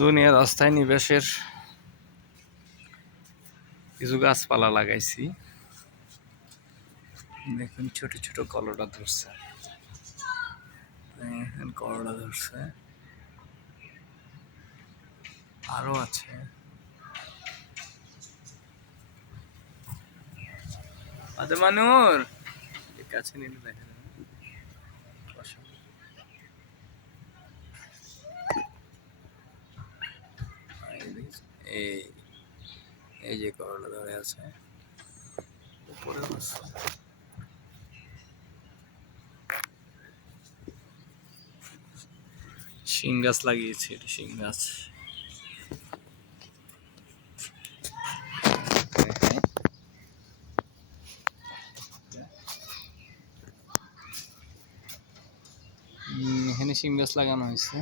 দুনিয়ার অস্থায়ী নিবাসের কিছু গাছপালা লাগাইছি। দেখুন ছোট ছোট কলটা ধরছে, করলা ধরছে, আরো আছে। মানুর কাছে নিলে দেখেন এই এই যে করলা ধরে আছে, উপরে আছে। শিং গাছ লাগিয়েছি, এটা শিং গাছ। এখানে শিং গাছ লাগানো হয়েছে,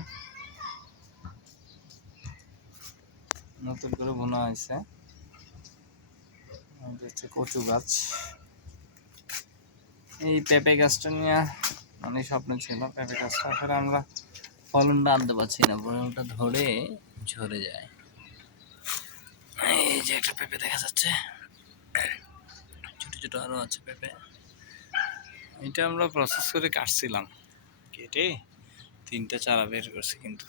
নতুন করে বোনা হয়েছে। কচু গাছ, এই পেঁপে গাছটা নিয়ে অনেক স্বপ্ন ছিল। পেঁপে গাছটা আসলে আমরা ফলনটা আনতে পারছি না, ফলনটা ধরে ঝরে যায়। এই যে একটা পেঁপে দেখা যাচ্ছে, ছোট ছোট আরো আছে পেঁপে। এটা আমরা প্রসেস করে কাটছিলাম, কেটে 3টা চারা বের করছি, কিন্তু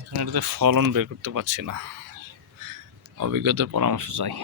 এখন এটাতে ফলন বের করতে পারছি না। অভিজ্ঞতার পরামর্শ চাই।